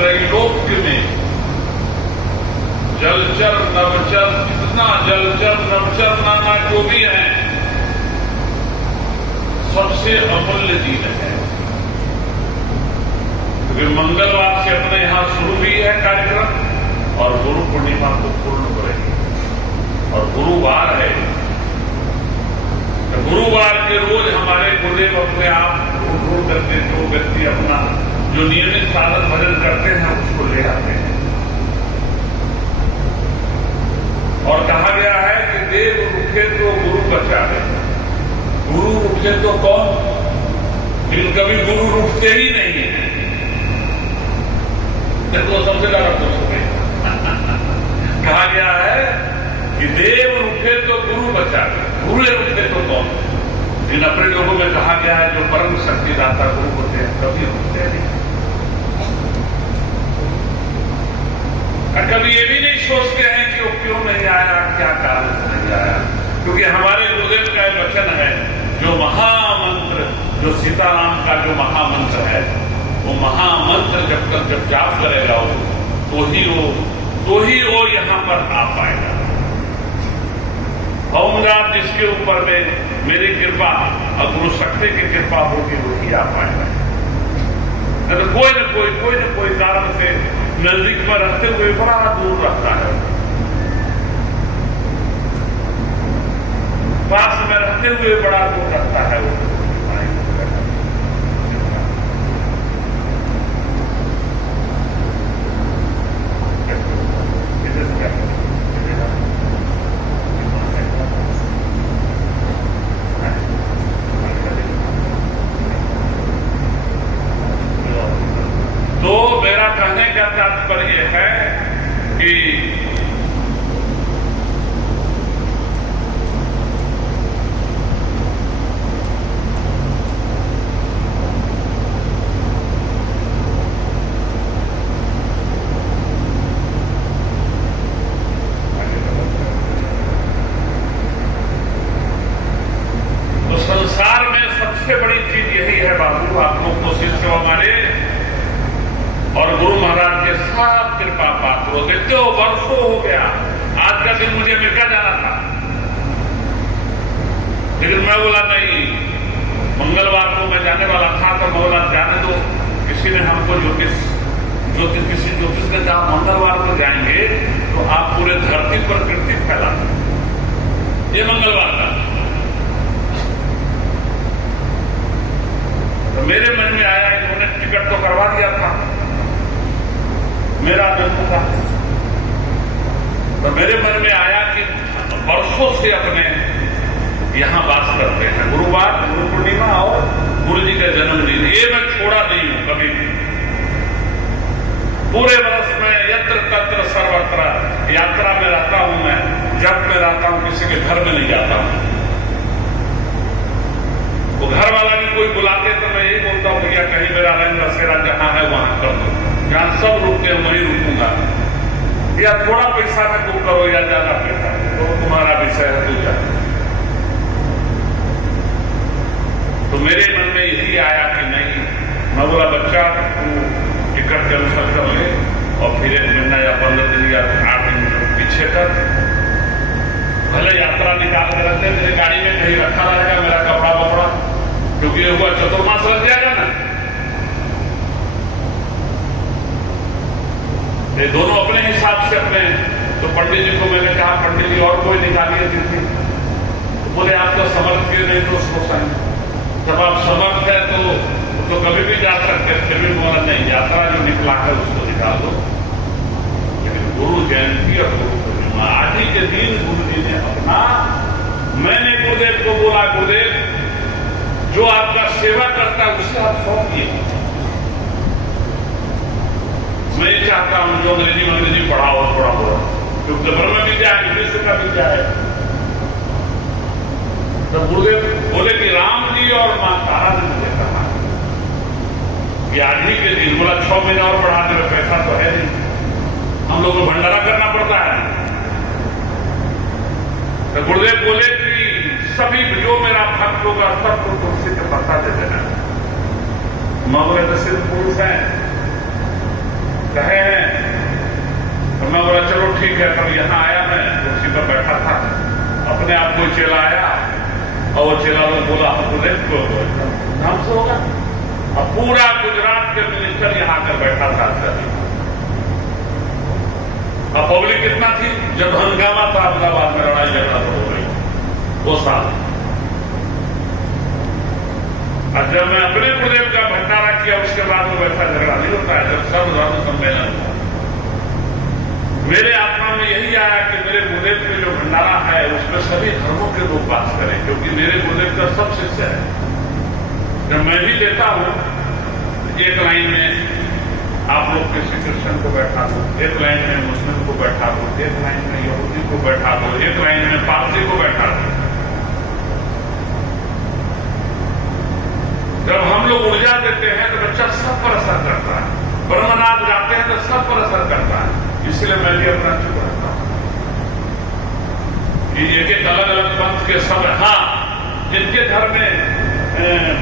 त्रैलोक्य में जलचर नवचर, जितना जलचर नवचर नाना जो भी है, सबसे अमूल्य दिन है। क्योंकि मंगलवार से अपने यहां शुरू भी है कार्यक्रम और गुरु पूर्णिमा को पूर्ण करेंगे। और गुरुवार है, तो गुरुवार के रोज हमारे गुरुदेव अपने आप ढूंढ करके जो व्यक्ति अपना जो नियमित साधन भजन करते हैं उसको ले आते हैं। और कहा गया है कि देव रुखे तो गुरु बचावे, गुरु रुखे तो कौन? लेकिन कभी गुरु रुकते ही नहीं है, तो सबसे ज्यादा खुश हो गए। कहा गया है कि देव रुके तो गुरु बचावे, गुरु रुके तो कौन? इन अपने लोगों में कहा गया है जो परम शक्तिदाता गुरु होते हैं कभी रुकते नहीं। कभी ये भी नहीं सोचते हैं कि वो क्यों नहीं आया, क्या कारण से नहीं आया। क्योंकि हमारे गुरुदेव का एक वचन है, जो महामंत्र, जो सीताराम का जो महामंत्र है, वो महामंत्र जब जाप करेगा तो ही वो यहां पर आ पाएगा। ओमराज जिसके ऊपर में मेरी कृपा और गुरु शक्ति की कृपा होगी वही आ पाएगा। तो कोई न कोई कारण से नजदीक में रहते हुए बड़ा दूर रहता है, पास में रहते हुए बड़ा दूर रहता है वो। तो मेरा कहने का तात्पर्य है कि तो संसार में सबसे बड़ी चीज यही है बाबू, आप लोग कोशिश करो हमारे और गुरु महाराज के साथ कृपा पात्र होते। तो वर्षों हो गया, आज का दिन मुझे अमेरिका जाना था, लेकिन मैं बोला नहीं, मंगलवार को मैं जाने वाला था, तो मैं बोला जाने दो। किसी ने हमको किसी ज्योतिष ने कहा मंगलवार को जाएंगे तो आप पूरे धरती पर कीर्ति फैला, ये मंगलवार का। तो मेरे मन में आया, इन्होंने टिकट तो करवा दिया था, मेरा आनंद था, तो मेरे मन में आया कि वर्षों से अपने यहां वास करते हैं। गुरुवार, गुरु पूर्णिमा और गुरु जी का जन्मदिन, ये मैं छोड़ा नहीं हूं कभी भी। पूरे वर्ष में यत्र तत्र सर्वत्र यात्रा में रहता हूं, मैं जब में रहता हूं, किसी के घर में नहीं जाता हूं। वो घर वाला भी कोई बुलाते तो मैं यही बोलता हूं भैया कहीं मेरा रंग बसेरा जहां है वहां कर दो, जहां सब रुकते हैं वहीं रुकूंगा, या थोड़ा पैसा में तुम करो या ज्यादा पैसा, तो तुम्हारा विषय है, तू जाए। तो मेरे मन में यही आया कि नहीं, मैं बोला बच्चा तू टिकट कैंसिल कर ले और फिर 1 महीना या 15 दिन या 8 दिन पीछे कर, भले यात्रा निकाल कर रखते, मेरी गाड़ी में कहीं रखा रहेगा मेरा कपड़ा वपड़ा, क्योंकि ये हुआ चतुर्मास लग जाएगा ना। ये दोनों अपने हिसाब से अपने, तो पंडित जी को मैंने कहा पंडित जी और कोई निकालिए तिथि, तो बोले आप तो समर्थ के नहीं तो उसको संग, जब आप समर्थ है तो कभी भी जा सकते, फिर भी बोला नहीं, यात्रा जो निकला है उसको निकाल दो। लेकिन गुरु जयंती और गुरु पूर्णिमा आज ही के दिन गुरु जी ने अपना, मैंने गुरुदेव को बोला गुरुदेव जो आपका सेवा करता है उसे आप सौंपिए। मैं ये चाहता हूं जो अंग्रेजी पढ़ाओ थोड़ा बहुत, क्योंकि ब्रह्म विद्या इंग्लिश का विद्या है। तो गुरुदेव बोले कि राम जी और मां तारा ने मुझे कहा कि आज ही के दिन, बोला 6 महीना और बढ़ाने में पैसा तो है नहीं, हम लोग को भंडारा करना पड़ता है। तो गुरुदेव बोले कि सभी जो मेरा भक्त होगा सबको तुलसी के पत्ता दे देना। मैं बोले तो सिर्फ पुरुष है, कहे हैं। तो मैं बोला चलो ठीक है। तब यहाँ आया, मैं कुर्सी पर बैठा था, अपने आप कोई चेला आया और वो चेला लोग बोला हमको लेफ्ट को नाम से होगा। अब पूरा गुजरात के मिनिस्टर यहाँ आकर बैठा था। अब पब्लिक कितना थी, जब हंगामा था अहमदाबाद में, लड़ाई झगड़ा तो हो गई वो साल। और जब मैं अपने गुरुदेव का भंडारा किया उसके बाद वो वैसा झगड़ा नहीं होता है। जब सर्व धर्म सम्मेलन हुआ, मेरे आत्मा में यही आया कि मेरे गुरुदेव के जो भंडारा है उसमें सभी धर्मों के लोग बात करें, क्योंकि मेरे गुरुदेव का सब शिष्य है। जब मैं भी देता हूं, एक लाइन में आप लोग किसी क्रिश्चियन को बैठा दो, एक लाइन में मुस्लिम को बैठा दो, एक लाइन में यहूदी को बैठा दो, एक लाइन में पारसी को बैठा दो। जब हम लोग ऊर्जा देते हैं तो बच्चा सब पर असर करता है। ब्रह्मनाथ गाते हैं तो सब पर असर करता है। इसलिए मैं भी अपना चुप रहता हूं कि एक एक अलग अलग पंथ के सब, हाँ जिनके घर में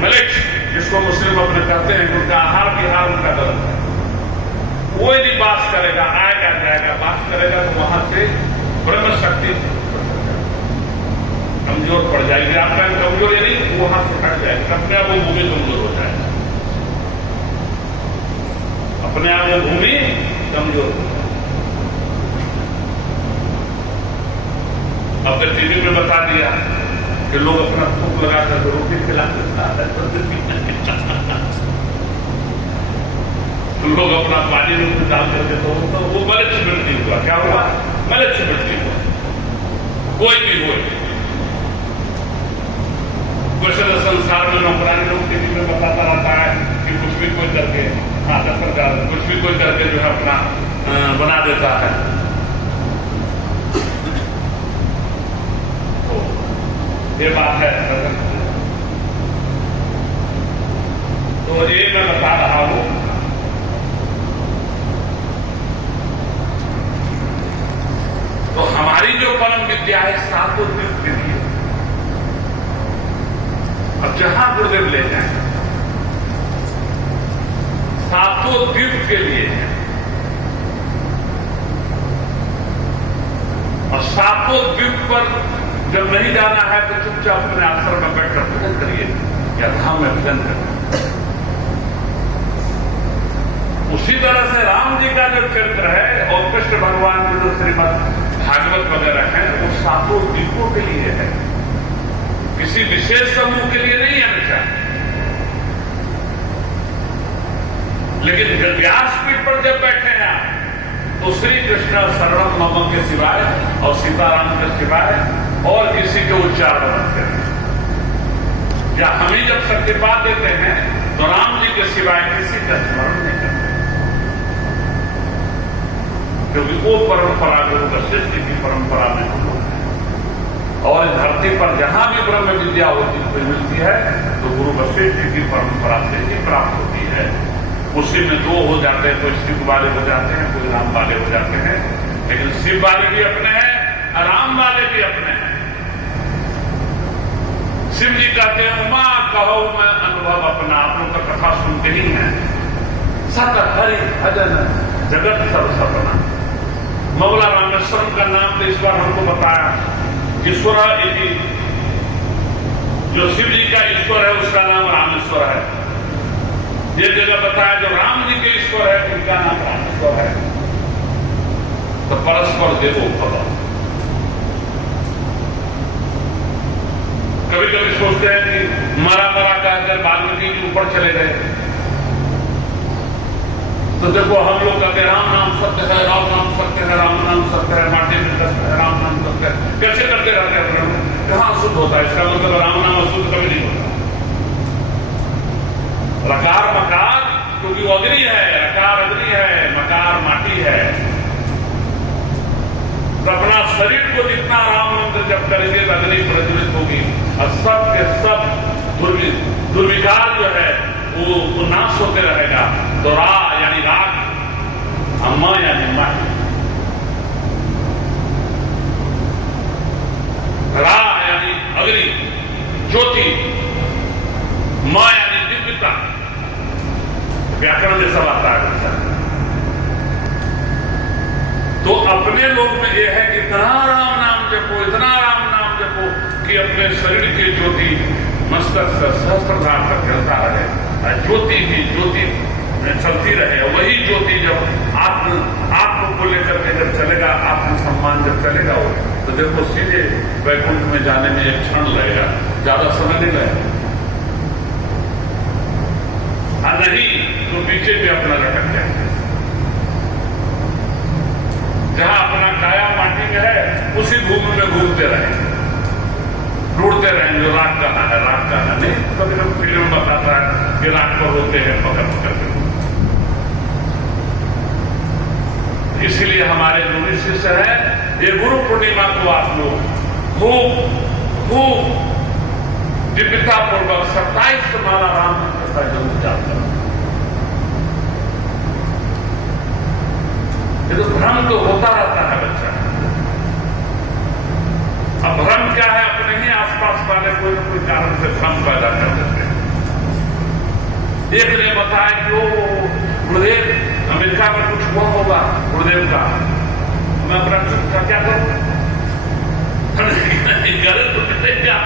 मिलेट, जिसको मुस्लिम अपने कहते हैं, उनका आहार विहार उनका गलत है। कोई भी बात करेगा, आएगा जाएगा, बात करेगा तो वहां से ब्रह्म शक्ति कमजोर पड़ जाएगी। आपका कमजोर या नहीं, वहां से हट जाएगी, अपने आप वो भूमि कमजोर हो जाएगी, अपने आप वो भूमि कमजोर हो जाएगी। अब तो टीवी में बता दिया कि लोग अपना थूक लगाकर रोटी खिलाते, लोग अपना पानी में डाल करके, तो वो मैनेजमेंट हुआ। क्या हुआ? मैनेजमेंट हुआ। कोई भी हो, कुछ संसार में नौकरानी लोग टीवी में बताता रहता है कि कुछ भी कोई करके, हाँ सरकार कुछ भी कोई करके जो है अपना बना देता है। तो ये बात है। तो ये मैं बता रहा हूं, तो हमारी जो परम विद्या है सातों द्वीप के लिए। अब जहां गुरुदेव ले जाए, सातों द्वीप के लिए है। और सातों द्वीप पर जब नहीं जाना है तो चुपचाप अपने आश्रम में बैठकर भजन करिए या धाम में भजन करिए। उसी तरह से राम जी का जो चरित्र है और कृष्ण भगवान के जो श्रीमद् भागवत वगैरह है, वो सातों द्वीपों के लिए है, किसी विशेष समूह के लिए नहीं हमेशा। लेकिन व्यासपीठ पर जब बैठे हैं आप, तो श्री कृष्ण शरणम मम के सिवाय और सीताराम के सिवाय और किसी के उच्चार मत करें। या हम ही जब शक्तिपात देते हैं तो राम जी के सिवाय किसी का स्मरण नहीं करते, क्योंकि वो परंपरा गुरु वशिष्ठ की परंपरा में हम लोग हैं। और इस धरती पर जहां भी ब्रह्म विद्या होती मिलती है तो गुरु वशिष्ठ की परंपरा से ही प्राप्त होती है। उसी में दो हो जाते हैं, कोई शिव वाले हो जाते हैं, कोई राम वाले हो जाते हैं। लेकिन शिव वाले भी अपने हैं, राम वाले भी अपने हैं। शिव जी कहते हैं उमा कहो मैं अनुभव अपना, आप लोग का कथा सुनते ही हैं। सत हरि भजन जगत सब सपना। मौला रामेश्वरम का नाम तो इस बार हमको बताया। ईश्वर जो शिव जी का ईश्वर है उसका नाम रामेश्वर है। ये जगह बताया जो राम जी के ईश्वर है उनका नाम रामेश्वर है। तो परस्पर देवो भव। कभी कभी सोचते हैं कि मरा मरा कहकर वाल्मीकि जी ऊपर चले गए। तो देखो हम लोग कहते हैं राम नाम सत्य है, राम नाम सत्य है, राम नाम सत्य है, माटी में सत्य है, राम नाम सत्य है। कैसे करते रहते हैं? कहां अशुद्ध होता है? इसका मतलब राम नाम अशुद्ध कभी नहीं होता। रकार मकार, क्योंकि वो अग्नि है, रकार अग्नि है, मकार माटी है। तो अपना शरीर को जितना राम मंत्र जब करेंगे तो अग्नि प्रज्वलित होगी और सब के सब दुर्विकार जो है वो नाश होते रहेगा। तो रा यानी राग, अम्मा यानी माटी, रा यानी अग्नि ज्योति, मां यानी दिव्यता। व्याकरण जैसा बात है। अन्य लोग में यह है कि इतना राम नाम जपो, इतना राम नाम जपो कि अपने शरीर की ज्योति मस्तक से सहस्त्रधार तक चलता रहे, ज्योति की ज्योति चलती रहे। वही ज्योति जब आत्म को लेकर के जब चलेगा, आत्म सम्मान जब चलेगा वो, तो देखो सीधे वैकुंठ में जाने में एक क्षण लगेगा, ज्यादा समय नहीं लगेगा। नहीं तो पीछे भी अपना लटक जाए। जहां अपना काया माटी में है उसी भूमि में घूमते रहे, ढूंढते रहे जो राग कहाँ है, राग कहाँ नहीं। कभी कभी फिल्म में बताता है कि राग पर होते हैं पकड़ पकड़ के। इसलिए हमारे जो भी शिष्य है, ये गुरु पूर्णिमा को आप लोग खूब दिव्यता पूर्वक 27 माला राम मंत्र का जरूर जाप करो। ये तो भ्रम तो होता रहता है बच्चा। अब भ्रम क्या है, अपने ही आसपास वाले कोई न कोई कारण से भ्रम पैदा कर देते हैं। एक ने बताया कि वो गुरुदेव अमेरिका में कुछ हुआ होगा गुरुदेव का, मैं अपना चुप का क्या करूं? गलत तो क्या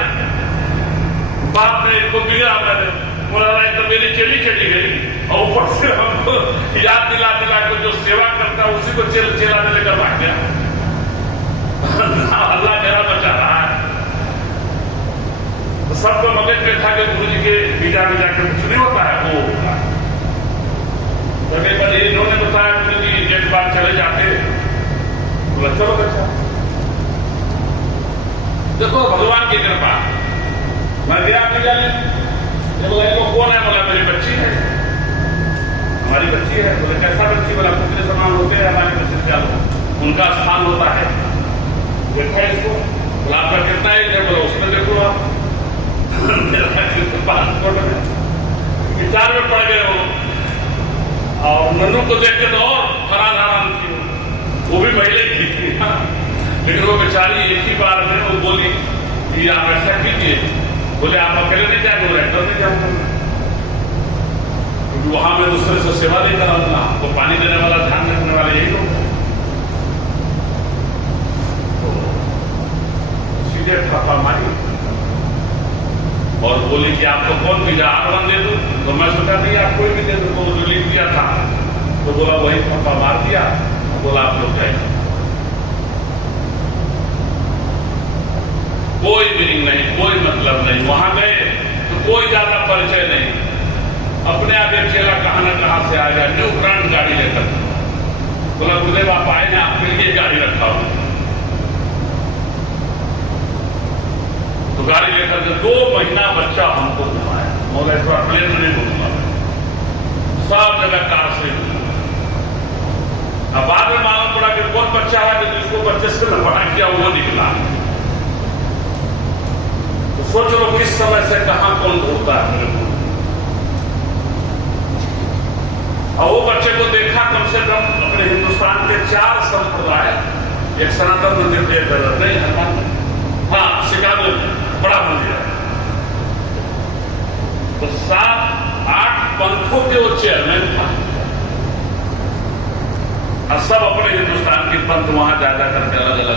बाप ने इसको बिगड़ा, मैंने बोला तो मेरी चली गई, और ऊपर से हमको याद दिला के जो सेवा करता है उसी को चेलाने लेकर भाग गया। अल्लाह मेरा बचा रहा है। तो सबको मगज में था कि गुरु जी के बीजा के कुछ नहीं होता है, वो होगा। तो इन्होंने बताया गुरु जी एक बार चले जाते, बोला चलो बच्चा देखो भगवान की कृपा। मैं गया बीजा ले, बोला इनको कौन है? बोला मेरी बच्ची है, हमारी बच्ची है। बोले कैसा बच्ची? बोला पुत्र समान होते हैं हमारी बच्ची, क्या उनका स्थान होता है। देखा इसको? बोला आपका कितना एज है? बोला उसमें देखो आप पासपोर्ट में विचार में पड़ गए हो। और नन्नू को देख के तो और फराधाराम थी, वो भी महिला की थी। लेकिन वो बेचारी एक ही बार में वो बोली कि आप ऐसा कीजिए। बोले आप अकेले नहीं जाएंगे? बोले एकदम नहीं जाऊंगा, क्योंकि वहां मैं दूसरे से सेवा नहीं कराऊंगा, आपको पानी देने वाला, ध्यान रखने वाले यही लोग। तो सीधे थापा मारी और बोली कि आपको कौन बीजा आगमन दे दूं? तो मैं सोचा नहीं आप कोई भी दे दो, तो जो लिख दिया था। तो बोला वही थापा मार दिया, बोला आप लोग जाइए। कोई मीनिंग नहीं, कोई मतलब नहीं। वहां गए तो कोई ज्यादा परिचय नहीं, अपने आप एक चेला कहां न कहां से आ गया, न्यू ब्रांड गाड़ी लेकर। बोला गुरुदेव आप आए ना, आपके लिए गाड़ी रखा हूं। तो गाड़ी लेकर के 2 महीना बच्चा हमको घुमाया, और ऐसा प्लेन में नहीं घूमूंगा, सब जगह कार से घूमूंगा। अब बाद में मालूम पड़ा कि कौन बच्चा है कि जिसको बच्चे से न पढ़ा किया वो निकला। तो सोच लो किस समय से कहां कौन ढूंढता है मेरे को। और वो बच्चे को देखा कम से कम अपने हिंदुस्तान के 4 संप्रदाय, एक सनातन मंदिर के नहीं हनुमान, हाँ शिकागो बड़ा मंदिर है, तो 7-8 पंथों के वो चेयरमैन था। और सब अपने हिंदुस्तान की पंथ वहां ज्यादा करके अलग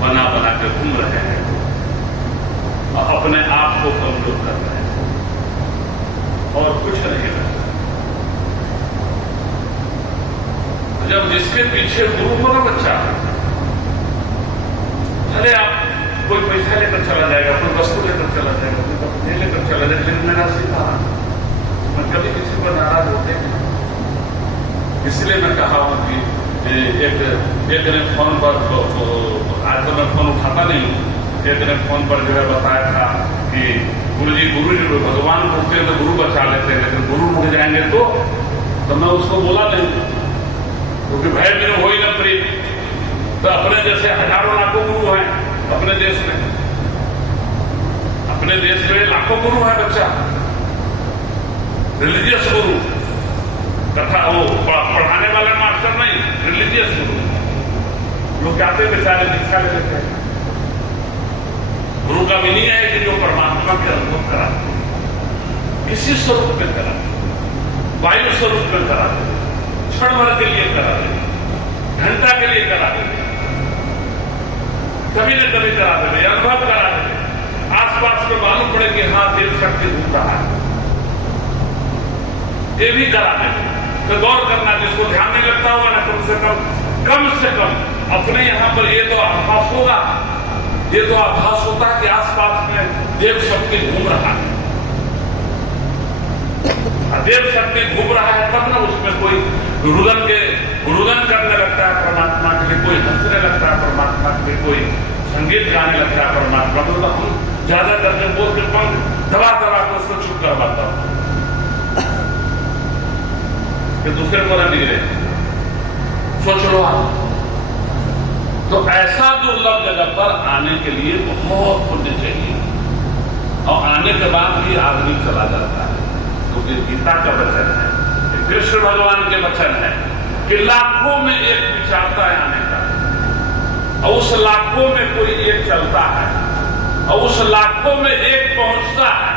बना के घूम रहे हैं और अपने आप को कमजोर कर रहे हैं, और कुछ नहीं है। जब जिसके पीछे गुरु हो ना बच्चा, अरे आप कोई पैसा लेकर चला जाएगा, कोई वस्तु लेकर चला जाएगा, कोई कपड़े लेकर चला जाएगा, लेकिन मेरा सीधा मैं कभी किसी पर नाराज होते हैं। इसलिए मैं कहा हूं कि एक ने फोन पर, आज तो मैं फोन उठाता नहीं हूं, एक ने फोन पर जो है बताया था कि गुरु जी भगवान पूछते हैं तो गुरु बचा लेते हैं, लेकिन गुरु रुक जाएंगे तो मैं उसको बोला नहीं, क्योंकि भय बिन हो ही न प्रीत। तो अपने जैसे हजारों लाखों गुरु हैं अपने देश में, अपने देश में लाखों गुरु हैं बच्चा, रिलीजियस गुरु, कथा वो पढ़ाने वाला मास्टर नहीं, रिलीजियस गुरु। लोग कहते हैं बेचारे दीक्षा ले लेते हैं। गुरु का मीनिंग है कि जो परमात्मा के अनुभव कराते, किसी स्वरूप में कराते, वायु स्वरूप में कराते, क्षण भर के लिए कराते, घंटा के लिए करा देंगे, कभी न कभी करा देंगे, अनुभव करा देंगे। आसपास में मालूम पड़े कि हाँ देव शक्ति घूम रहा है, ये भी करा देंगे। तो गौर करना, जिसको ध्यान नहीं लगता होगा ना, कम से कम अपने यहां पर ये तो आभास होगा, ये तो आभास होता है कि आसपास में देव शक्ति घूम रहा है। देव शक्ति घूम रहा है तब ना उसमें कोई रुदन करने लगता है परमात्मा के लिए, कोई हंसने लगता है परमात्मा के लिए, कोई संगीत गाने लगता है परमात्मा को। तो हम ज्यादा करके बोल के पंख दबा कर उसको चुप करवाता हूं कि दूसरे को न बिगड़े। सोच लो आप, तो ऐसा दुर्लभ जगह पर आने के लिए बहुत पुण्य चाहिए, और आने के बाद भी आदमी चला जाता है। क्योंकि गीता का वचन है, कृष्ण भगवान के वचन है कि लाखों में एक विचारता है आने का, और उस लाखों में कोई एक चलता है, और उस लाखों में एक पहुंचता है,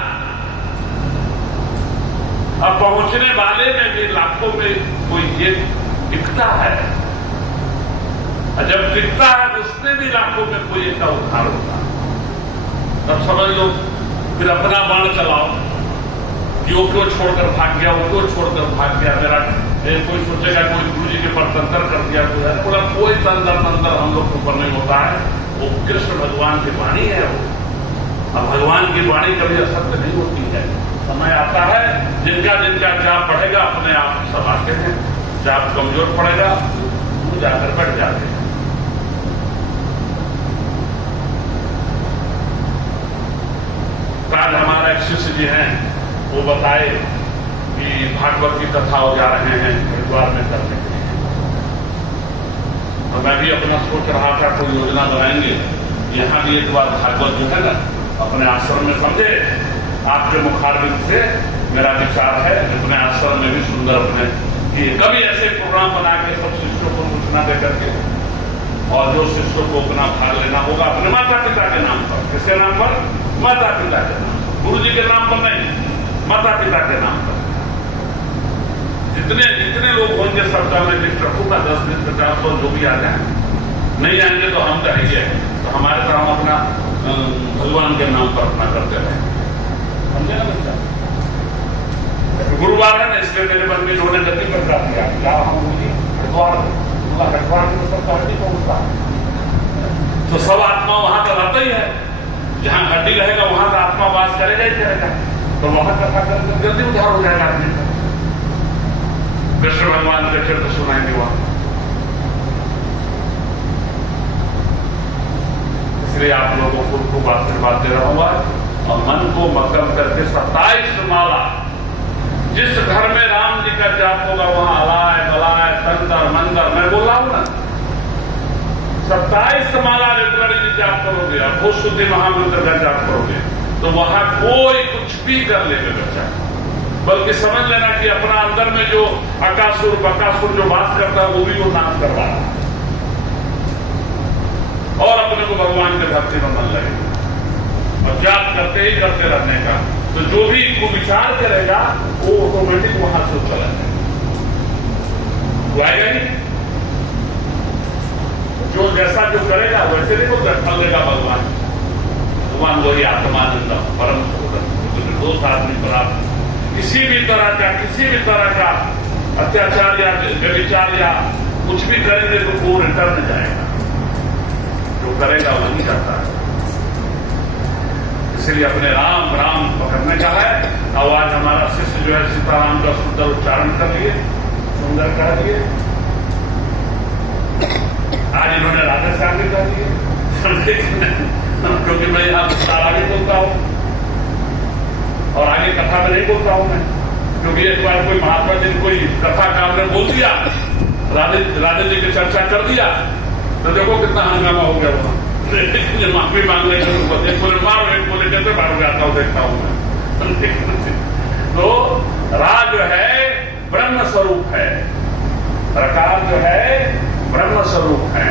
और पहुंचने वाले में भी लाखों में कोई एक टिकता है, और जब टिकता है उसमें भी लाखों में कोई एक का उद्धार होता है। तब समझ लो, फिर अपना बाण चलाओ कि वो क्यों छोड़कर भाग गया, वो क्यों छोड़कर भाग गया, मेरा कोई सोचेगा कोई गुरु जी के परतंत्र कर दिया, पूरा कोई तंत्र मंत्र हम लोग के ऊपर नहीं होता है। वो कृष्ण भगवान की वाणी है वो, और भगवान की वाणी कभी असत्य नहीं होती है। समय आता है जिनका जाप बढ़ेगा अपने आप सब आते हैं, जाप कमजोर पड़ेगा वो जाकर बैठ जाते हैं। आज हमारा एक शिष्य जी हैं, वो बताए कि भागवत की कथा हो जा रहे हैं हरिद्वार में करने के लिए, और मैं भी अपना सोच रहा था कोई योजना बनाएंगे, यहां भी एक बार भागवत जो है ना अपने आश्रम में समझे। आपके मुखारबिंद से मेरा विचार है अपने आश्रम में भी सुंदर अपने कि कभी ऐसे प्रोग्राम बना के सब शिष्यों को सूचना देकर के, और जो शिष्यों को अपना भाग लेना होगा अपने माता पिता के नाम पर। किसके नाम पर? माता पिता के नाम पर, गुरु जी के नाम पर नहीं, माता पिता के नाम पर। जितने लोग होंगे सबका मैं लिस्ट रखूंगा, 10 दिन 50 जो भी आ जाए, नहीं आएंगे तो हम रहेंगे, तो हमारे तरह हम अपना भगवान के नाम पर अपना करते रहे, समझे ना बच्चा। गुरुवार है ना, इसलिए मेरे मन में इन्होंने गति पर कर दिया क्या हम हरिद्वार में सब हड्डी पहुंचता है, तो सब आत्मा वहां का रहता ही है, जहां हड्डी रहेगा वहां का आत्मा वास करेगा ही करेगा, तो वहां कथा करके जल्दी उद्धार हो जाएगा आदमी का। कृष्ण भगवान के चरित्र सुनाएंगे वहां। इसलिए आप लोगों को खूब आशीर्वाद दे रहा हूं और मन को मक्कम करके 27 माला, जिस घर में राम जी का जाप होगा वहां अलाय बलाय तंत्र मंदिर, मैं बोल रहा हूं ना, 27 माला रेगुलर जी जाप करोगे और भूत शुद्धि महामंत्र का जाप करोगे तो वहां कोई कुछ भी कर लेगा बच्चा, बल्कि समझ लेना कि अपना अंदर में जो अकासुर बकासुर जो वास करता है वो भी वो नाश करवा रहा है, और अपने को भगवान के भक्ति में मन लगेगा और जाप करते ही करते रहने का, तो जो भी विचार करेगा वो ऑटोमेटिक वहां से चला जाएगा, वो आएगा ही। जो जैसा जो करेगा वैसे नहीं वो फल देगा भगवान। भगवान वही आत्मानंद परम दोष आदमी पर आप किसी भी तरह का अत्याचार या व्यभिचार या कुछ भी करेंगे तो वो रिटर्न जाएगा, जो करेगा वही करता है। इसलिए अपने राम राम पकड़ने का है। और आज हमारा शिष्य जो है सीताराम का सुंदर उच्चारण कर लिए, सुंदर कर दिए, आज इन्होंने राधे श्याम भी कर दिए, क्योंकि मैं यहाँ विस्तार आगे बोलता हूँ और आगे कथा में नहीं बोलता हूँ मैं, क्योंकि एक बार कोई महात्मा जी कोई कथा काम में बोल दिया, राधे जी की चर्चा कर दिया, तो देखो कितना हंगामा हो गया वहां। माफी मांग रहे हैं, एक बोले मारो, एक बोले कैसे मारो, आता हूँ देखता हूँ मैं। तो राज जो है ब्रह्म स्वरूप है, प्रकार जो है ब्रह्म स्वरूप है।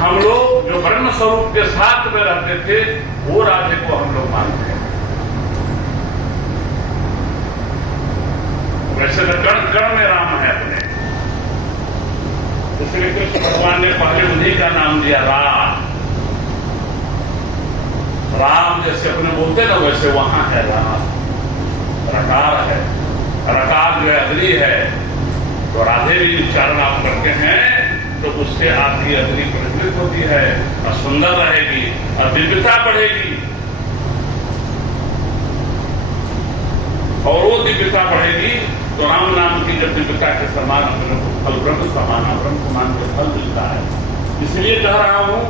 हम लोग जो ब्रह्म स्वरूप के साथ में रहते थे वो राधे को हम लोग मानते हैं। वैसे तो कण कण में राम है अपने, इसलिए कृष्ण भगवान ने पहले उन्हीं का नाम दिया राम। राम जैसे अपने बोलते ना वैसे वहां है राम। रकार है, रकार जो है अग्नि है, तो राधे भी उच्चारण आप करते हैं तो उससे आपकी अग्नि प्रज्वलित होती है और सुंदर रहेगी और दिव्यता बढ़ेगी। और वो दिव्यता बढ़ेगी तो राम नाम की जब दिव्यता के समान अपने को फल ब्रह्म समान ब्रह्म समान के फल मिलता है। इसलिए कह रहा हूं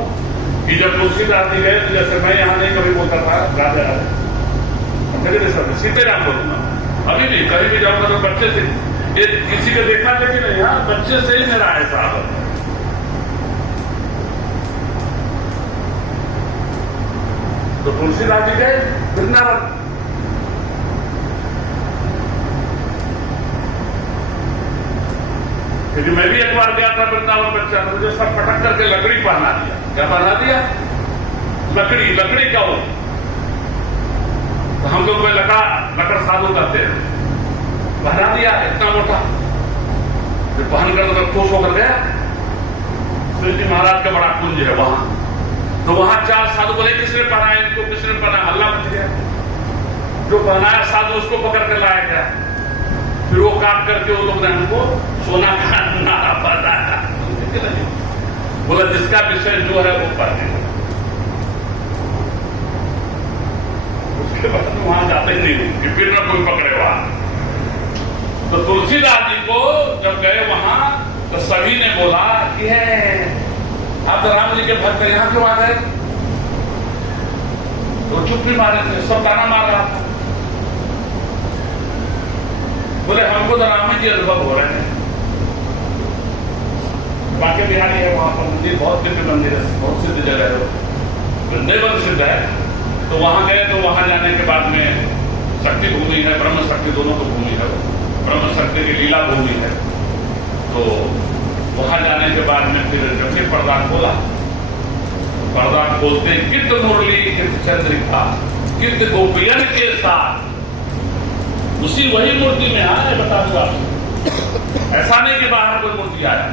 कि जब तुलसीदास जी गए तो जैसे मैं यहां नहीं कभी बोलता था राधे राधे, मेरे जैसा सीतेराम बोलूंगा। अभी भी कहीं भी जाऊंगा तो बच्चे से, ये किसी को देखा था कि नहीं, हाँ बच्चे से ही मेरा ऐसा आदत है। तो तुलसीदास जी गए वृंदावन, क्योंकि मैं भी एक बार गया था वृंदावन बच्चा, मुझे सब पटक करके लकड़ी पहना दिया। क्या पहना दिया? लकड़ी का हो। तो हम लोग लकड़ साधु करते हैं, पहना दिया इतना मोटा। जो पहन कर तो खुश होकर गया। श्री जी महाराज का बड़ा कुंज है वहां, तो वहां 4 साधु बोले किसने पहना इनको, किसने पहना, हल्ला मच गया। जो पहनाया साधु उसको पकड़ कर लाया गया, फिर वो काट करके वो लोग ने हमको सोना का नारा बताया। बोला जिसका विषय जो है वो पढ़ने, उसके बाद वहां जाते ही नहीं कि फिर ना कोई पकड़े वहां। तो तुलसीदास जी को जब गए वहां तो सभी ने बोला कि है आप तो राम जी के भक्त यहां क्यों आ गए? तो चुप भी मारे थे, सब ताना मार रहा था। बोले हमको तो राम जी अनुभव हो रहे हैं। बांके बिहारी है वहां पर मंदिर, बहुत दिव्य मंदिर है, बहुत सिद्ध जगह है, वृंदावन सिद्ध है। तो वहां गए तो वहां जाने के बाद में शक्ति भूमि है, ब्रह्म शक्ति दोनों को भूमि है, ब्रह्म शक्ति की लीला भूमि है। तो वहां जाने के बाद में फिर जब भी पर्दा खोला, पर्दा खोलते कित मुरली कित चंद्रिका कित गोपियन के साथ, उसी वही मूर्ति में आया। बता दूं आपको, ऐसा नहीं कि बाहर कोई मूर्ति आया,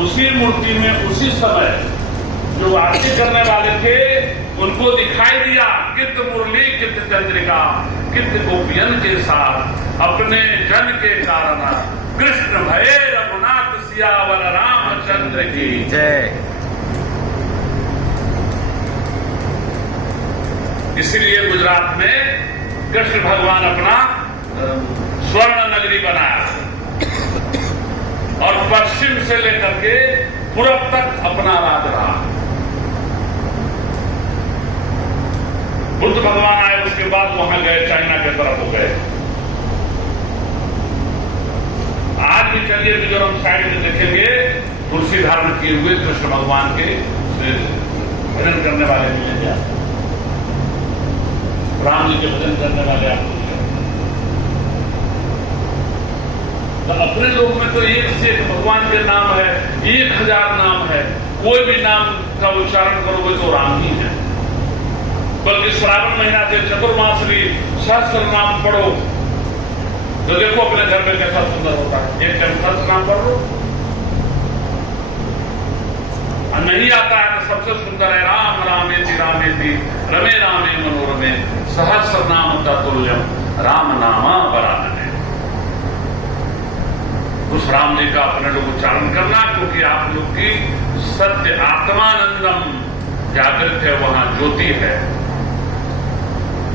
उसी मूर्ति में उसी समय जो आरती करने वाले थे उनको दिखाई दिया कित मुरली कित चंद्रिका कित गोपियन के साथ अपने जन के कारण कृष्ण भये रघुनाथ सियावर रामचंद्र की जय। इसीलिए गुजरात में कृष्ण भगवान अपना स्वर्ण नगरी बनाया और पश्चिम से लेकर के पूरब तक अपना राज रहा। बुद्ध भगवान आए उसके बाद वहां गए, चाइना के तरफ हो गए। आज भी चलिए मिजोरम साइड में देखेंगे तुलसी धारण किए हुए कृष्ण भगवान के भजन करने वाले मिलेंगे, राम जी के भजन करने वाले आपको। तो अपने लोग में तो एक से एक भगवान के नाम है, 1000 नाम है, कोई भी नाम का उच्चारण करोगे तो राम ही है। बल्कि श्रावण महीना से चतुर्मासी सहस्त्र नाम पढ़ो तो देखो अपने घर में कैसा सुंदर होता है। एक टाइम सहस्त्र नाम पढ़ लो, और नहीं आता है तो सबसे सुंदर है राम रामेति रामेति रमे रामे मनोरमे सहस्र नाम तत्तुल्यम राम नामा वरानने। उस राम जी का अपने लोग उच्चारण करना, क्योंकि आप लोग की सत्य आत्मानंदम जागृत है, वहां ज्योति है,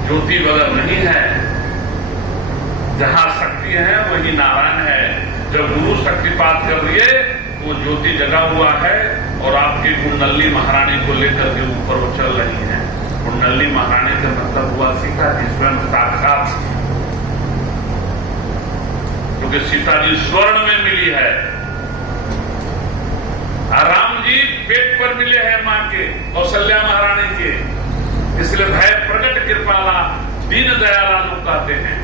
ज्योति बगैर नहीं है। जहां शक्ति है वही नारायण है। जब गुरु शक्तिपात कर लिए वो ज्योति जगा हुआ है और आपकी कुंडली महारानी को लेकर के ऊपर वो चल रही है। कुंडली महारानी का मतलब हुआ सीता जी स्वयं साक्षात, क्योंकि सीता जी स्वर्ण में मिली है, राम जी पेट पर मिले हैं मां के, कौशल्या महारानी के। इसलिए भय प्रकट कृपाला दीन दयाला लोग कहते हैं,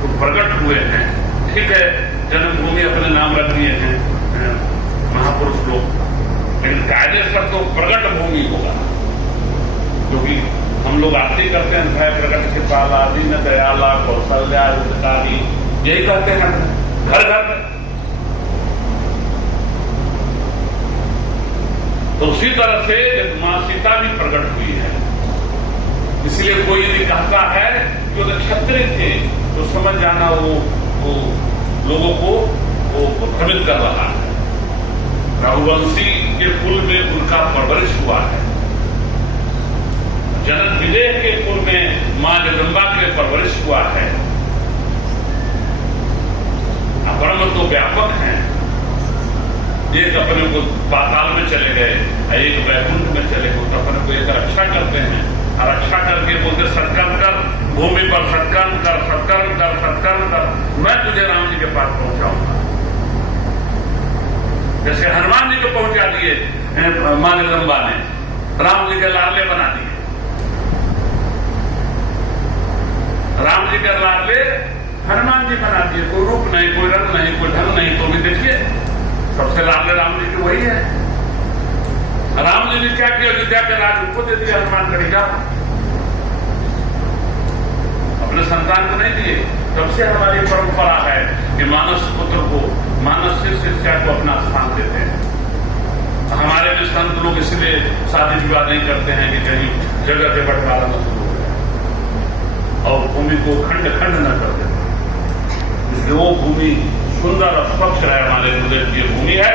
तो प्रकट हुए हैं। ठीक है, जन्मभूमि अपने नाम रख दिए हैं महापुरुष लोग, लेकिन कायदे पर तो प्रकट भूमि होगा, क्योंकि हम लोग आरती करते हैं भय प्रकट कृपाला दीन दयाला कौशल्या हितकारी, यही कहते हैं घर घर में। तो उसी तरह से मां सीता भी प्रकट हुई है। इसलिए कोई यदि कहता है कि वो क्षत्रिय थे तो समझ जाना वो लोगों को वो भ्रमित कर रहा है। रघुवंशी के कुल में उनका परवरिश हुआ है। जनक विजय के कुल में मां जगदंबा के परवरिश हुआ है। ब्रह्म तो व्यापक हैं, एक अपने को पाताल में चले गए, एक वैकुंठ में चले गए, तो अपने को एक रक्षा करते हैं और रक्षा करके बोलते सत्कर्म कर, भूमि पर सत्कर्म कर, सत्कर्म कर, सत्कर्म कर, मैं तुझे राम जी के पास पहुंचाऊंगा। जैसे हनुमान जी को पहुंचा दिए मां जगदंबा ने, राम जी के लाडले बना दिए। राम जी के लाडले हनुमान जी बना दिए। कोई रूप नहीं, कोई रंग नहीं, कोई ढंग नहीं, तो भी देखिए सबसे लाडले राम जी के वही है। राम जी ने क्या किया? अयोध्या के राज उनको दे दिया हनुमान गढ़ी, अपने संतान को नहीं दिए। तब से हमारी परंपरा है कि मानस पुत्र को, मानस से शिष्या को अपना स्थान देते हैं। हमारे भी संत लोग इसलिए शादी विवाह नहीं करते हैं कि कहीं जगह के बंटवारा न शुरू हो जाए और भूमि को खंड खंड न कर देते। इसलिए वो भूमि सुंदर और स्वच्छ है, हमारे प्रदेश की भूमि है।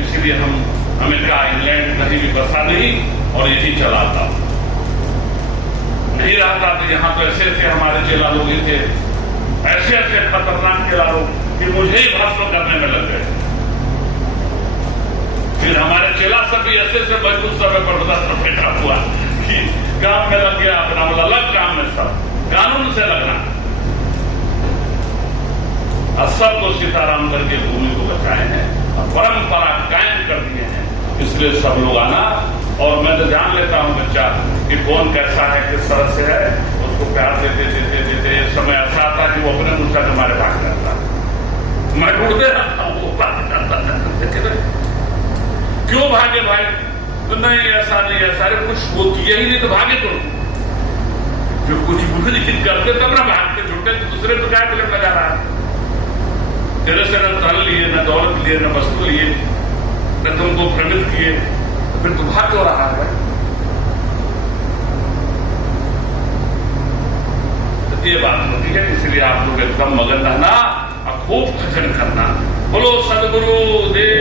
इसीलिए हम अमेरिका, इंग्लैंड कहीं भी बसा नहीं और यही चलाता नहीं रहता। तो यहाँ तो ऐसे ऐसे हमारे चेला लोग थे, ऐसे ऐसे खतरनाक चेला लोग कि मुझे ही भस्म करने में लग गए। फिर हमारे चेला सब भी ऐसे ऐसे मजबूत समय पर बता बैठा हुआ कि काम में लग गया अपना, बोला अलग काम में सब कानून से लगना और सबको सीताराम करके भूमि को बचाए हैं और परंपरा कायम कर दिए हैं। इसलिए सब लोग आना, और मैं तो जान लेता हूं बच्चा कि कौन कैसा है, किस तरह से है, उसको प्यार देते देते देते समय ऐसा आता कि वो अपने मुझसे हमारे भाग करता। मैं ढूंढते रहता हूं वो बात करता, क्यों भागे भाई? तो नहीं ऐसा नहीं, ऐसा कुछ वो किया ही नहीं तो भागे तो जो कुछ बुरी करते तब ना भागते, झूठे दूसरे तो क्या फिल्म लगा रहा है। तेरे से न धन लिए, न दौलत लिए, न वस्तु लिए, न तुमको भ्रमित किए, फिर तो भाग हो रहा है। तो ये बात होती है, इसलिए आप लोग एकदम मगन रहना और खूब भजन करना। बोलो सदगुरु देव